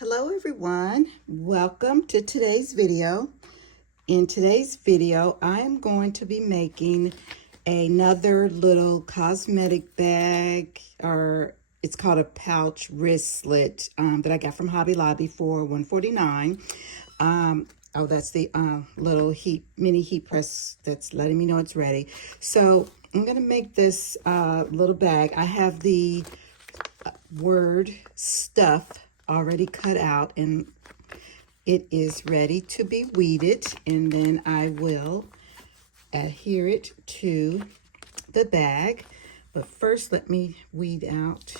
Hello everyone, welcome to today's video. In today's video, I am going to be making another little cosmetic bag, or it's called a pouch wristlet that I got from Hobby Lobby for $149. Oh, that's the little mini heat press that's letting me know it's ready. So I'm gonna make this little bag. I have the word stuff already cut out and it is ready to be weeded, and then I will adhere it to the bag. But first let me weed out.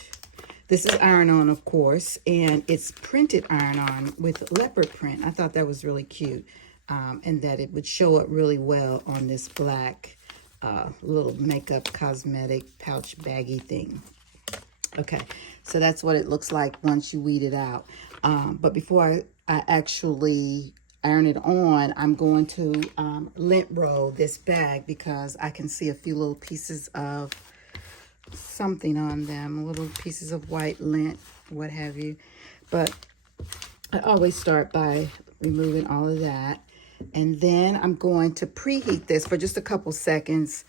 This is iron-on, of course, and it's printed iron-on with leopard print. I thought that was really cute, and that it would show up really well on this black little makeup cosmetic pouch baggy thing. Okay, so that's what it looks like once you weed it out. But before I actually iron it on, I'm going to lint roll this bag because I can see a few little pieces of something on them, little pieces of white lint, what have you. But I always start by removing all of that. And then I'm going to preheat this for just a couple seconds.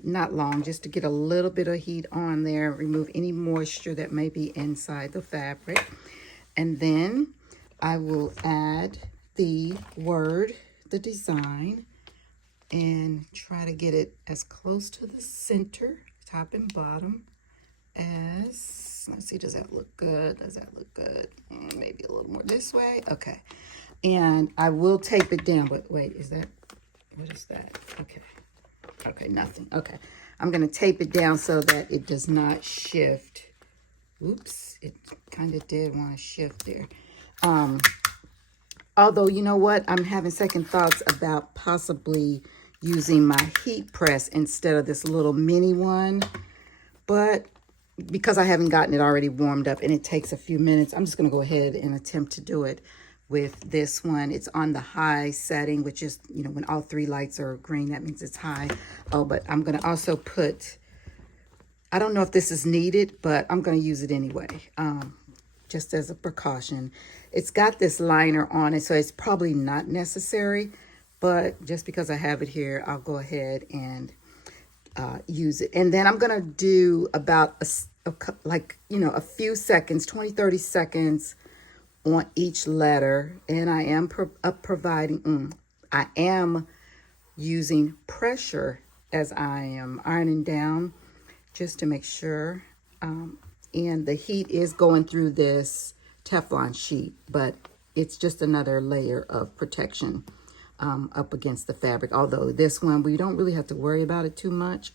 Not long, just to get a little bit of heat on there, remove any moisture that may be inside the fabric. And then I will add the design, and try to get it as close to the center, top and bottom, as, let's see, does that look good? Does that look good? Maybe a little more this way. Okay. And I will tape it down, but wait, what is that? Okay. Okay, nothing. Okay, I'm going to tape it down so that it does not shift. Oops, it kind of did want to shift there. Although, you know what? I'm having second thoughts about possibly using my heat press instead of this little mini one. But because I haven't gotten it already warmed up and it takes a few minutes, I'm just going to go ahead and attempt to do it with this one. It's on the high setting, which is, you know, when all three lights are green, that means it's high. Oh, but I'm going to also put, I don't know if this is needed, but I'm going to use it anyway, just as a precaution. It's got this liner on it, so it's probably not necessary, but just because I have it here, I'll go ahead and use it. And then I'm going to do about a few seconds, 20, 30 seconds on each letter, and I am using pressure as I am ironing down, just to make sure. And the heat is going through this Teflon sheet, but it's just another layer of protection up against the fabric. Although this one, we don't really have to worry about it too much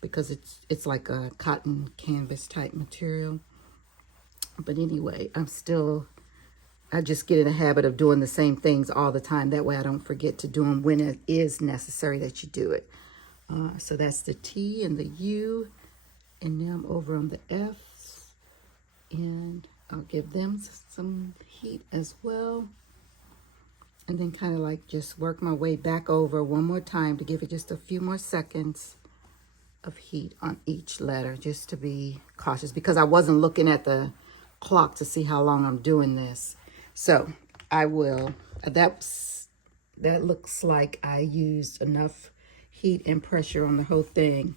because it's like a cotton canvas type material. But anyway, I just get in a habit of doing the same things all the time. That way I don't forget to do them when it is necessary that you do it. So that's the T and the U. And now I'm over on the F. And I'll give them some heat as well. And then kind of like just work my way back over one more time to give it just a few more seconds of heat on each letter, just to be cautious, because I wasn't looking at the clock to see how long I'm doing this. So I will, that looks like I used enough heat and pressure on the whole thing.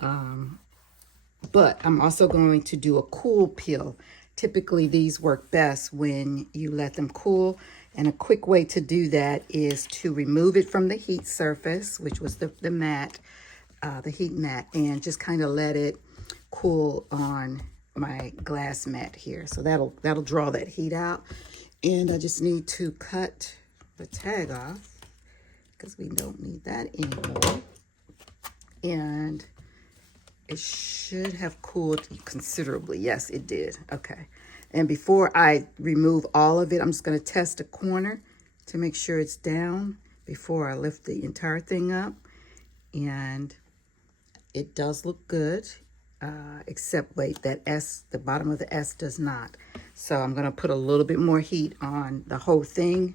But I'm also going to do a cool peel. Typically these work best when you let them cool. And a quick way to do that is to remove it from the heat surface, which was the mat, the heat mat, and just kind of let it cool on my glass mat here. So that'll draw that heat out. And I just need to cut the tag off because we don't need that anymore. And it should have cooled considerably. Yes, it did. Okay. And before I remove all of it, I'm just going to test a corner to make sure it's down before I lift the entire thing up. And it does look good, except wait, that S, the bottom of the S does not. So I'm going to put a little bit more heat on the whole thing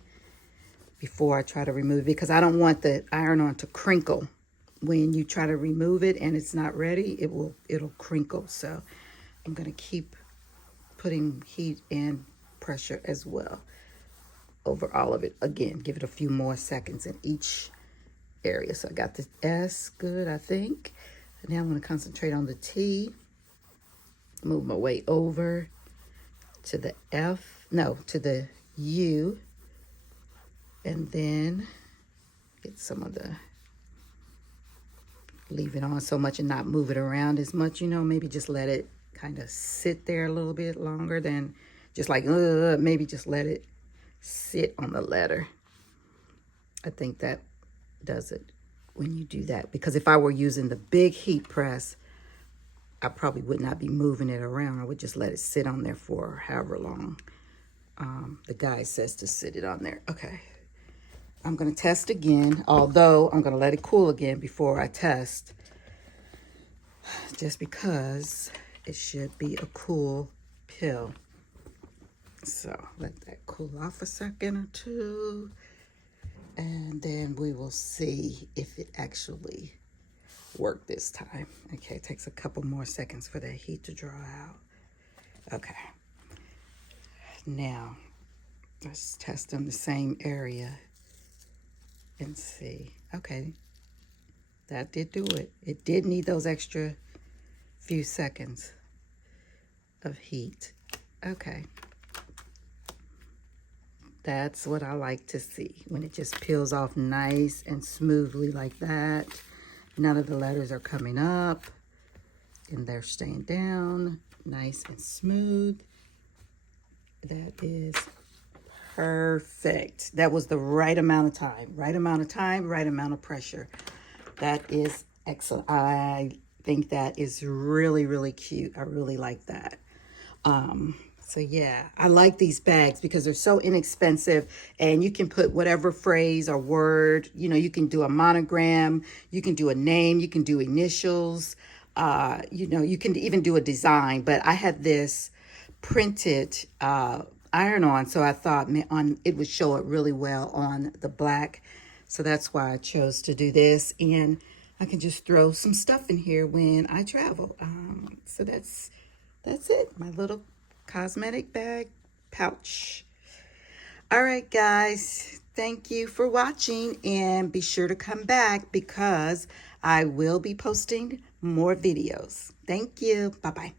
before I try to remove it, because I don't want the iron-on to crinkle. When you try to remove it and it's not ready, it'll crinkle. So I'm going to keep putting heat and pressure as well over all of it. Again, give it a few more seconds in each area. So I got the S good, I think. And now I'm going to concentrate on the T. Move my way over to the F, no, to the U. And then get some of the, leave it on so much and not move it around as much, you know, maybe just let it kind of sit there a little bit longer than just like, maybe just let it sit on the letter. I think that does it when you do that, because if I were using the big heat press, I probably would not be moving it around. I would just let it sit on there for however long the guy says to sit it on there. Okay, I'm going to test again, although I'm going to let it cool again before I test, just because it should be a cool pill. So let that cool off a second or two, and then we will see if it actually worked this time. Okay, it takes a couple more seconds for that heat to draw out. Okay, now let's test in the same area and see. Okay, that did do it. It did need those extra few seconds of heat. Okay, that's what I like to see, when it just peels off nice and smoothly like that. None of the letters are coming up and they're staying down nice and smooth. That is perfect. That was the right amount of time, right amount of pressure. That is excellent. I think that is really, really cute. I really like that. So yeah, I like these bags because they're so inexpensive, and you can put whatever phrase or word, you know, you can do a monogram, you can do a name, you can do initials, you know, you can even do a design. But I had this printed iron-on, so I thought it would show it really well on the black. So that's why I chose to do this, and I can just throw some stuff in here when I travel. So that's it, my little cosmetic bag pouch. All right, guys, thank you for watching, and be sure to come back because I will be posting more videos. Thank you. Bye-bye.